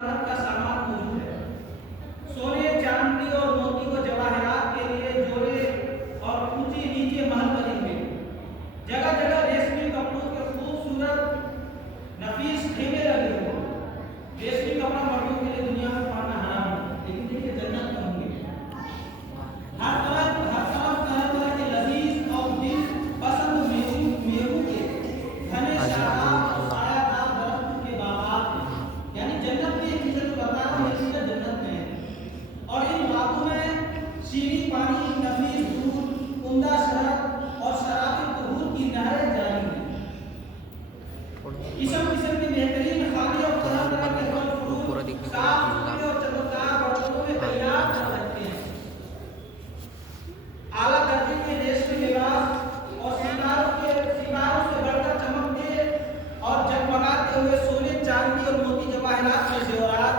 का सामान मौजूद है। सोने चांदी और मोती व जवाहरात के लिए जोड़े और ऊंचे नीचे महल बने हुए, जगह जगह रेशमी कपड़ों के खूबसूरत नफीस खेमे लगे हुए। रेशमी कपड़ा मर्दों के लिए दुनिया में पाना हराम है, लेकिन देखिए जन्नत में होंगे। हर तरह के लजीज और दिल पसंद मेवों के घने शादाब सायादार दरख्त के बागात हैं। यानी जन्नत की चीजें तो बता रहा हूँ, ये चीजें जन्नत में है। और इन बागों में शीरी पानी, नफीस दूध, उम्दा शहद और शराबी कुहूर की नहरें जारी हैं। किस्म किस्म के बेहतरीन खाने और तरह तरह के फल फ्रूट साफ सुथरे और चमकदार बर्तनों में तैयार कर रखते हैं। आला दर्जे के रेशमी लिबास और सितारों से बढ़कर चमकते और जगमगाते हुए सोने चांदी और मोती जवाहरात के जेवरात,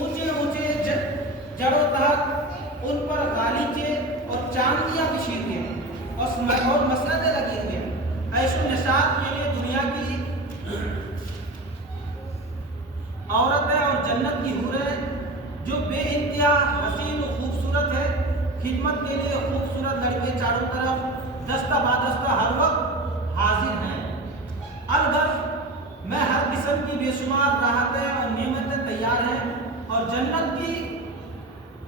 ऊंचे ऊंचे जड़ों तक उन पर गालीचे और चांदियां बिछी हुई हैं और मसरतें लगी हुई हैं। ऐशो निशात के लिए दुनिया की औरतें और जन्नत की हूरें जो बेइंतहा हसीन और खूबसूरत है, खिदमत के लिए खूबसूरत लड़के चारों तरफ दस्ता बादस्ता हर वक्त हाजिर हैं। अलबत्त मैं हर किस्म की बेशुमार राहतें और नेमतें तैयार हैं और जन्नत की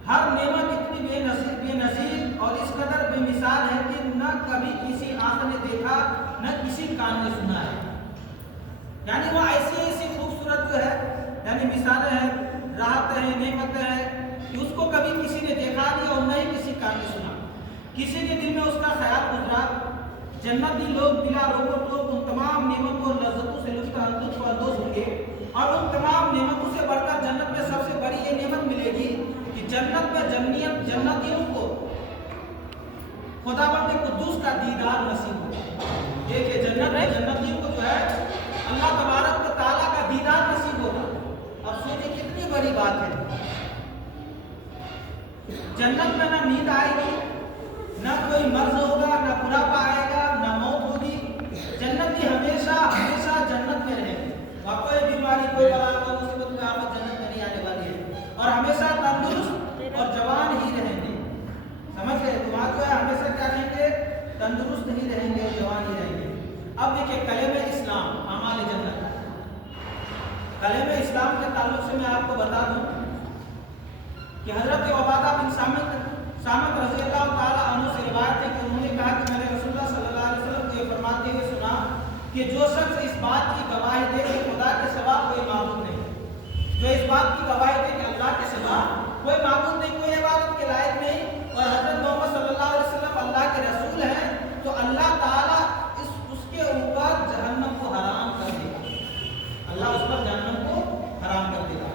हर नेमत इतनी बेनज़ीर और इस कदर बेमिसाल है कि न कभी किसी आंख ने देखा न किसी कान ने सुना है। यानी वो ऐसी ऐसी खूबसूरत जो है, यानी मिसालें हैं, राहतें हैं, नेमतें हैं कि उसको कभी किसी ने देखा नहीं और न ही किसी कान ने सुना। किसी के दिल में उसका ख्याल गुजरा। जन्नती लोग बिला रोक उन तमाम नेमतों और लज्जतों से लुत्फ अंदोज होंगे और उन तमाम नेमतों से बढ़कर जन्नत में सबसे बड़ी ये नेमत मिलेगी कि जन्नत में जन्नतियों को खुदावंद कुद्दूस का दीदार नसीब होगा। देखिए जन्नत में जन्नतियों को जो है अल्लाह तबारक व तआला का दीदार नसीब होगा। अब सोचिए कितनी बड़ी बात है। जन्नत में ना नींद आएगी, ना कोई मर्ज होगा, ना बुढ़ापा आएगा, ना मौत होगी। जन्नती हमेशा हमेशा जन्नत में रहेंगे। वहाँ कोई बीमारी, कोई बला, कोई मुसीबत में आपको जन्नत में नहीं आने वाली है और हमेशा तंदुरुस्त और जवान ही रहेंगे। समझ गए? तो वहाँ जो है हमेशा क्या रहेंगे? तंदुरुस्त ही रहेंगे और जवान ही रहेंगे। अब देखिए कलेमे इस्लाम आमाल जन्नत। कलेमे इस्लाम के ताल्लुक से मैं आपको बता दूं कि हजरत उबादा बिन सामित रज़ी अल्लाह ताला अन्हु से रिवायत है कि उन्होंने कहा कि मैंने रसूलुल्लाह सल्लल्लाहु अलैहि वसल्लम को ये फरमाते हुए सुना कि जो शख्स इस बात की गवाही दे कि खुदा के सिवा कोई माबूद नहीं, जो इस बात की गवाही दे कि अल्लाह के सिवा कोई माबूद नहीं, कोई इबादत के लायक नहीं और हजरत मोहम्मद सल्लल्लाहु अलैहि वसल्लम अल्लाह के रसूल हैं, तो अल्लाह ताला उसके ऊपर जहन्नम को हराम कर देगा। अल्लाह उस पर जहन्नम को हराम कर देगा।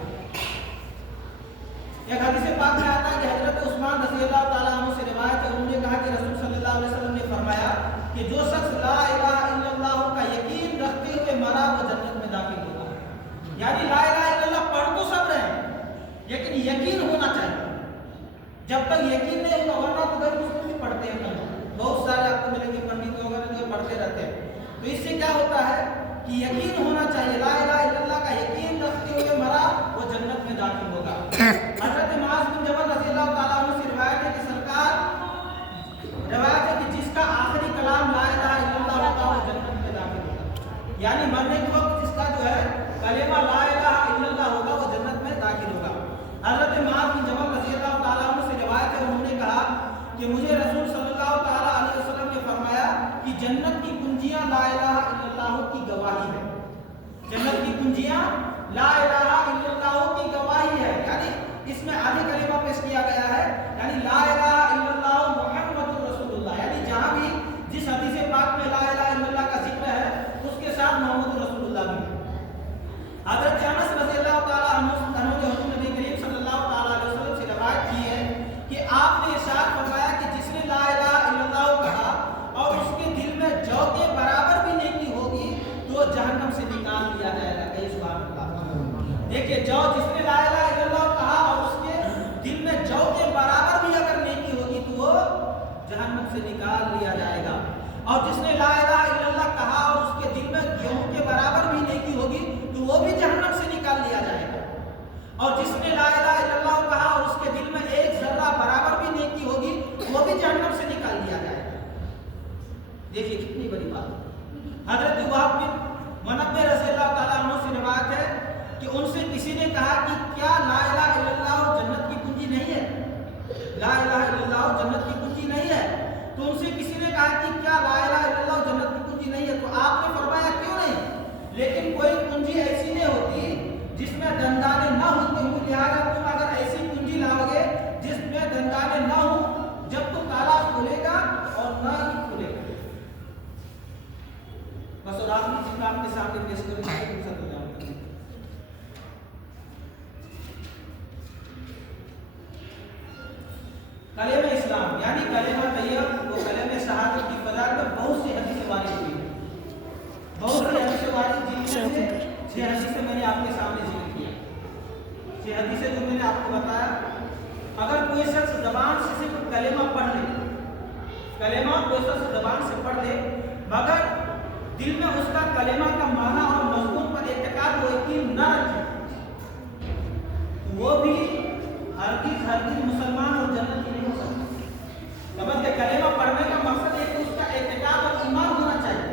एक हदीस पाक में आता है कि हजरत उस्मान रज़ी अल्लाह ताला अन्हु से रिवायत है, उन्होंने कहा कि रसूल सल्लल्लाहु अलैहि वसल्लम ने फरमाया कि जो शख्स ला इलाहा इल्लल्लाह का यकीन रखते हुए मरा वो जन्नत में दाखिल होगा। यानी ला इलाहा इल्लल्लाह पढ़ तो सब रहे हैं, लेकिन यकीन होना चाहिए। जब तक यकीन नहीं होगा, वरना तो गैर मुस्लिम भी पढ़ते हैं, बहुत सारे आपको मिलेंगे पंडित वगैरह जो पढ़ते रहते हैं। तो इससे क्या होता है कि यकीन होना चाहिए। ला इलाहा इल्लल्लाह का यकीन रखते हुए मरा वो जन्नत में दाखिल होगा। हजरत मुआज़ बिन जबल रज़ी अल्लाह ताला अन्हु से रिवायत है कि सरकार रिवायत है कि जिसका आखिरी कलाम ला इलाहा इल्लल्लाह होगा वो जन्नत में दाखिल होगा। यानी मरने के वक्त जिसका जो है कलेमा ला इलाहा इल्लल्लाह होगा वो जन्नत में दाखिल होगा। हजरत मुआज़ बिन जबल रज़ी अल्लाह ताला अन्हु से रिवायत है, उन्होंने कहा कि मुझे रसूल सल्लल्लाहु ताला अलैहि वसल्लम ने फरमाया कि जन्नत की कुंजियां ला इलाहा इल्लल्लाह की गवाही है। जन्नत की कुंजियां ला इलाहा इल्लल्लाह की गवाही है। यानी इसमें आगे कलीमा पेश किया गया है, यानी ला इलाहा इल्लल्लाह मुहम्मदुर रसूलुल्लाह, यानी जहां भी जिस हदीस पाक में ला इलाहा इल्लल्लाह का जिक्र है उसके साथ मोहम्मदुर रसूलुल्लाह भी है। हजरत अनस रज़ी अल्लाह ताला अन्हु ने हुज़ूर नबी करीम सल्लल्लाहु ताला अलैहि वसल्लम से रिवायत की है कि आपने इरशाद फरमाया कि जिसने ला इलाहा इल्लल्लाह कहा और उसके दिल में जौ के बराबर भी नेकी होगी तो जहन्नम से निकाल दिया जाएगा। कहीं सुभान अल्लाह। देखिए जौ, जिसने ला इलाहा इल्लल्लाह कहा और उसके दिल में जौ के बराबर भी अगर नेकी होगी तो वो जहन्नम से निकाल लिया जाएगा। और जिसने ला इलाहा इल्लल्लाह कहा और उसके दिल में गेहूं के बराबर भी नेकी होगी तो वो भी जहन्नम से निकाल लिया जाएगा। اور جس نے لا الہ الا اللہ کہا اور اس کے دل میں ایک ذرہ برابر بھی نیکی ہوگی وہ بھی جہنم سے نکال دیا جائے گا۔ دیکھیے کتنی بڑی بات۔ حضرت وہب بن منبہ رضی اللہ تعالیٰ عنہ سے روایت ہے کہ ان سے کسی نے کہا کہ کیا لا الہ الا اللہ جنت کی کنجی نہیں ہے؟ لا الہ الا اللہ جنت کی کنجی نہیں ہے؟ تو ان سے کسی نے کہا کہ کیا لا الہ الا اللہ جنت کی کنجی نہیں ہے؟ تو آپ نے فرمایا کیوں نہیں؟ لیکن کوئی کنجی ایسی نہیں ہوتی جس میں دندانے نہ ہوتے ہوں، لہٰذا تم اگر ایسی کنجی لاؤ گے جس میں دندانے نہ ہوں، جب تو تالا کھولے گا اور نہ ہی کھولے گا۔ بس اور آخری چیز میں آپ کے سامنے پیش کروں گا۔ کلمہ اسلام یعنی کلمہ طیب، وہ کلمہ شہادت کی فضائل میں بہت سی حدیثیں وارد ہوئی ہیں، بہت سی حدیثیں وارد، جن میں سے 6 حدیثیں میں نے آپ کے سامنے ذکر کیا۔ 6 حدیثیں جو میں نے آپ کو بتایا، اگر کوئی شخص زبان سے صرف کلمہ پڑھ لے، کلمہ کوئی شخص زبان سے پڑھ لے مگر دل میں اس کا کلمہ کا معنی اور مضمون پر اعتقاد و یقین نہ رکھے، وہ بھی ہرگز مسلمان اور جنتی نہیں ہو سکتا۔ سمجھ کے کلمہ پڑھنے کا مقصد ہے کہ اس کا اعتقاد اور ایمان ہونا چاہیے،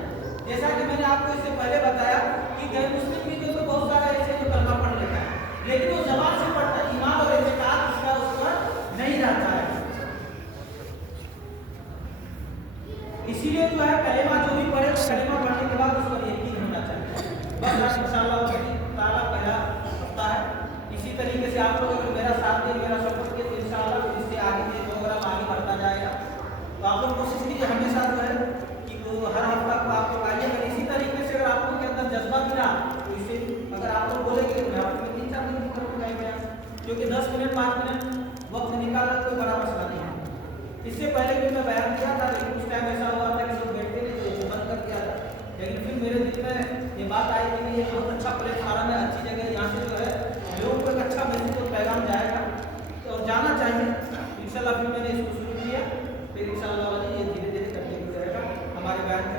جیسا کہ میں نے آپ کو اس سے پہلے بتایا کہ غیر مسلم بھی جو بہت سارا ایسے جو کلمہ پڑھ لیتا ہے لیکن وہ زبان سے پڑھتا ہے، ایمان اور اعتقاد اس کا اس پر نہیں رہتا ہے۔ اسی لیے جو ہے کلمہ جو بھی پڑھے کلمہ پڑھنے کے بعد اس پر یقین ہونا چاہیے۔ بس آج انشاءاللہ تعالیٰ پہلا ہفتہ ہے، اسی طریقے سے آپ لوگ اگر میرا ساتھ دیں، میرا سپورٹ کیا تو انشاءاللہ اس سے آگے یہ پروگرام آگے بڑھتا جائے گا۔ تو آپ لوگ کوشش کیجیے ہمیشہ جو ہے کہ وہ ہر ہفتہ کو آپ لوگ آئیے، اگر اسی طریقے سے اگر آپ لوگ کے اندر جذبہ ملا تو اس سے اگر آپ لوگ بولیں گے تو میں آپ کو 3-4 دن کی طرف لگائیں گے، کیونکہ 10 منٹ 5 منٹ وقت نکالنا کوئی بڑا مسئلہ نہیں ہے۔ اس سے پہلے بھی میں بیان کیا تھا لیکن اس ٹائم ایسا ہوا تھا کہ لوگ بیٹھتے نہیں تو بند کر دیا تھا، لیکن پھر میرے دل میں یہ بات آئی کہ یہ بہت اچھا پلیٹ فارم ہے، اچھی جگہ ہے، یہاں سے جو ہے لوگوں کو ایک اچھا میسج اور پیغام جائے گا اور جانا چاہیے۔ انشاءاللہ پھر میں نے اس کو شروع کیا، پھر انشاءاللہ